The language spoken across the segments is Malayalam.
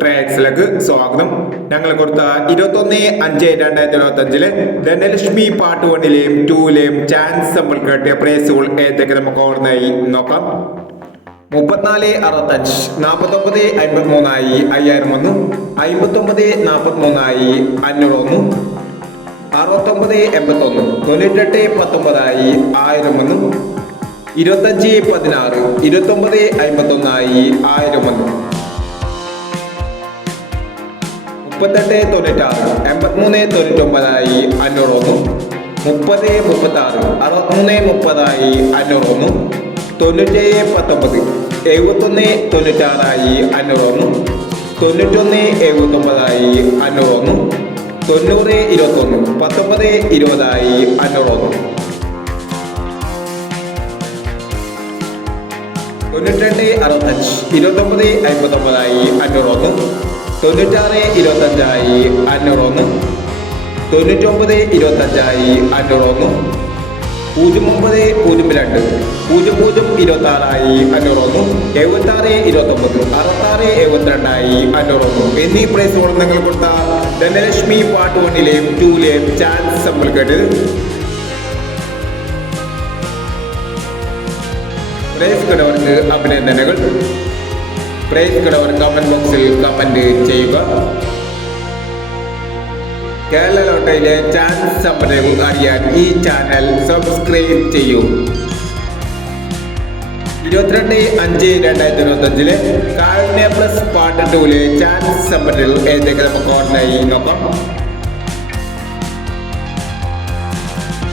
ട്രാക്സിലേക്ക് സ്വാഗതം. ഞങ്ങൾ കൊടുത്ത ഇരുപത്തൊന്ന് അഞ്ച് രണ്ടായിരത്തി ഇരുപത്തി അഞ്ചിൽ ധനലക്ഷ്മി പാട്ട് വണ്ണിലെയും ടൂലെയും ചാൻസ് നമ്മൾ കേട്ടിയ പ്രൈസുകൾ ഏതൊക്കെ നമുക്ക് ഓർമ്മയായി നോക്കാം. മുപ്പത്തിനാല് അറുപത്തഞ്ച് നാൽപ്പത്തൊമ്പത് അമ്പത്തി മൂന്നായി അയ്യായിരം ഒന്ന് അമ്പത്തൊമ്പത് നാപ്പത്തി മൂന്നായി അഞ്ഞൂറ് ഒന്ന് അറുപത്തൊമ്പത് എൺപത്തൊന്ന് തൊണ്ണൂറ്റെട്ട് പത്തൊമ്പതായി ആയിരം ഒന്ന് ഇരുപത്തഞ്ച് പതിനാറ് ഇരുപത്തൊമ്പത് അമ്പത്തൊന്നായി ആയിരം ഒന്ന്. മുപ്പത്തെട്ട് തൊണ്ണൂറ്റാറ് എൺപത്തിമൂന്ന് തൊണ്ണൂറ്റൊമ്പതായി അഞ്ഞൂറ് ഒന്ന് മുപ്പത് മുപ്പത്താറ് അറുപത്തിമൂന്ന് മുപ്പതായി അഞ്ഞൂറ് ഒന്ന് തൊണ്ണൂറ്റേഴ് പത്തൊമ്പത് എഴുപത്തൊന്ന് തൊണ്ണൂറ്റാറായി അഞ്ഞൂറ് ഒന്ന് തൊണ്ണൂറ്റൊന്ന് എഴുപത്തൊമ്പതായി അഞ്ഞൂറ് ഒന്ന് തൊണ്ണൂറ് ഇരുപത്തൊന്ന് പത്തൊമ്പത് ഇരുപതായി അഞ്ഞൂറ് ഒന്ന് തൊണ്ണൂറ്റിരണ്ട് അറുപത്തഞ്ച് ഇരുപത്തൊമ്പത് അമ്പത്തൊമ്പതായി അഞ്ഞൂറൊന്ന് തൊണ്ണൂറ്റാറ് ഇരുപത്തഞ്ചായി അഞ്ഞൂറൊന്ന് തൊണ്ണൂറ്റൊമ്പത് ഇരുപത്തഞ്ചായി അഞ്ഞൂറൊന്ന് പൂജ്യം ഒമ്പത് പൂജ്യം രണ്ട് പൂജ്യം പൂജ്യം ഇരുപത്തി ആറായി എഴുപത്താറ് ഇരുപത്തൊമ്പത് അറുപത്താറ് എഴുപത്തിരണ്ടായി അഞ്ഞൂറൊന്ന്. എന്നീ പ്രൈസുകൾ നിങ്ങൾ കൊടുത്ത ധനലക്ഷ്മി പാർട്ട് വണ്ണിലെയും ടൂലെയും ചാൻസ് നമ്മൾ കേട്ടത് പ്രൈസ് കിടവർക്ക് അഭിനന്ദനങ്ങൾ. പ്രൈസ് കിടവർ കമന്റ് ബോക്സിൽ കമന്റ് ചെയ്യുക. കേരള ലോട്ടയിലെ ചാൻസ് സമ്മതങ്ങൾ അറിയാൻ ഈ ചാനൽ സബ്സ്ക്രൈബ് ചെയ്യൂ. ഇരുപത്തിരണ്ട് അഞ്ച് രണ്ടായിരത്തി ഇരുപത്തി അഞ്ചിലെ കാരുണ്യ പ്ലസ് പാർട്ട് ടൂലെ ചാൻസ് സമ്മതങ്ങൾ ഏതൊക്കെ നമുക്ക് ഓർമ്മയായി നോക്കാം.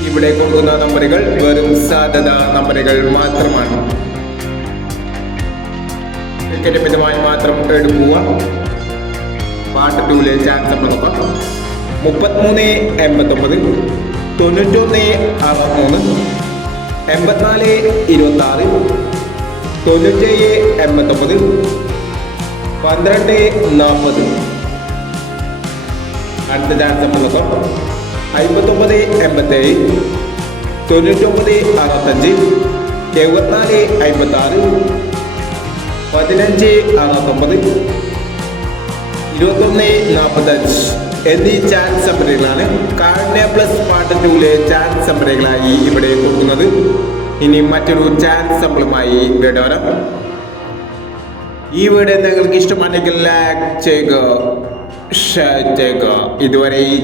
ഇവിടെ കൊണ്ടുവന്ന നമ്പറുകൾ വെറും സാധ്യത നമ്പറുകൾ മാത്രമാണ്. ക്രിക്കറ്റ് മിതമായി മാത്രം എടുക്കുക. പാർട്ട് ടൂലെ ചാൻസ് നമ്മൾ നോക്കാം. മുപ്പത്തിമൂന്ന് എൺപത്തൊമ്പത് തൊണ്ണൂറ്റൊന്ന് അറുപത്തിമൂന്ന് എൺപത്തിനാല് ഇരുപത്തി ആറ് തൊണ്ണൂറ്റേഴ് എൺപത്തൊമ്പത് പന്ത്രണ്ട് നാൽപ്പത് അടുത്ത ചാൻസ് നമ്മൾ നോക്കാം. അമ്പത്തൊമ്പത് എൺപത്തേഴ് തൊണ്ണൂറ്റൊമ്പത് അറുപത്തഞ്ച് എഴുപത്തിനാല് അമ്പത്താറ് പതിനഞ്ച് അറുപത്തൊമ്പത് ഇരുപത്തൊന്ന് നാൽപ്പത്തഞ്ച് എന്നീ ചാൻസ് നമ്പറുകളാണ് കാരുണ്യ പ്ലസ് പാർട്ട് ടൂലെ ചാൻസ് നമ്പറുകളായി ഇവിടെ കൊടുക്കുന്നത് ഇനി മറ്റൊരു ചാൻസ് നമ്പറുമായി വീട് വരാം. ഈ വീഡിയോ നിങ്ങൾക്ക് ഇഷ്ടമാണെങ്കിൽ ലൈക്ക് ചെയ്യുക ഷെയർ ചെയ്യുക. ഇതുവരെ ഈ